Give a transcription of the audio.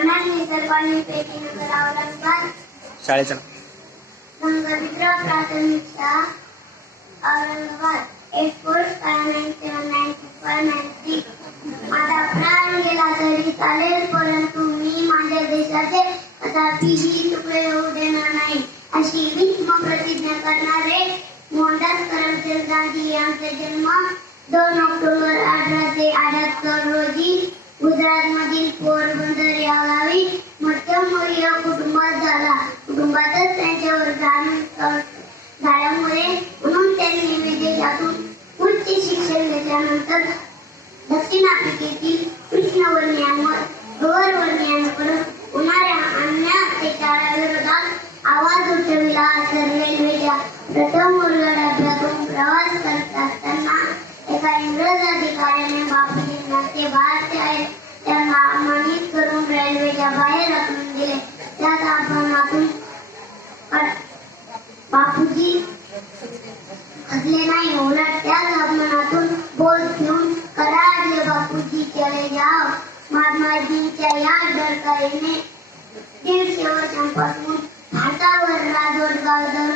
अण्णांनी सर्वांनी पैकी नगर औरंगाबाद शाळेचं गंगाविद्रा प्राथमिक शाळा औरंगाबाद 8459796593. माझा प्राण गेला तरी चालेल, परंतु मी माझ्या देशाचे कदापिही तुकडे होऊ देणार नाही, अशी भीष्म प्रतिज्ञा करणारे मोहनदास करमचंद गांधी यांचा जन्म 2 ऑक्टोबर 1878 रोजी गुजरातमधील पोरबंदर या गावी मध्यमवर्गीय कुटुंबात झाला. कुटुंबातच त्यांच्यावर धार्मिक झाल्यामुळे म्हणून त्यांनी विदेशातून उच्च शिक्षण घेतल्यानंतर दक्षिण आफ्रिकेतील कृष्णवर्णियांकडून होणाऱ्या अन्याय अत्याचाराविरोधात आवाज उठविला. तर रेल्वेच्या प्रथम वर्ग डब्यातून प्रवास करत असताना एका इंग्रज अधिकाऱ्याने बापूजींना ते भारतीय आहेत त्यांना अपमानित करून रेल्वेच्या बाहेर हाकलून दिले. त्यात अपमानातून बापूजी खचले नाही, उलट त्याच अपमानातून बोल घेऊन कराडले बापूजी चले जाओ. महात्माजींच्या या डरकाळीने 150 वर्षांपासून भारतावर राजवट गाजवत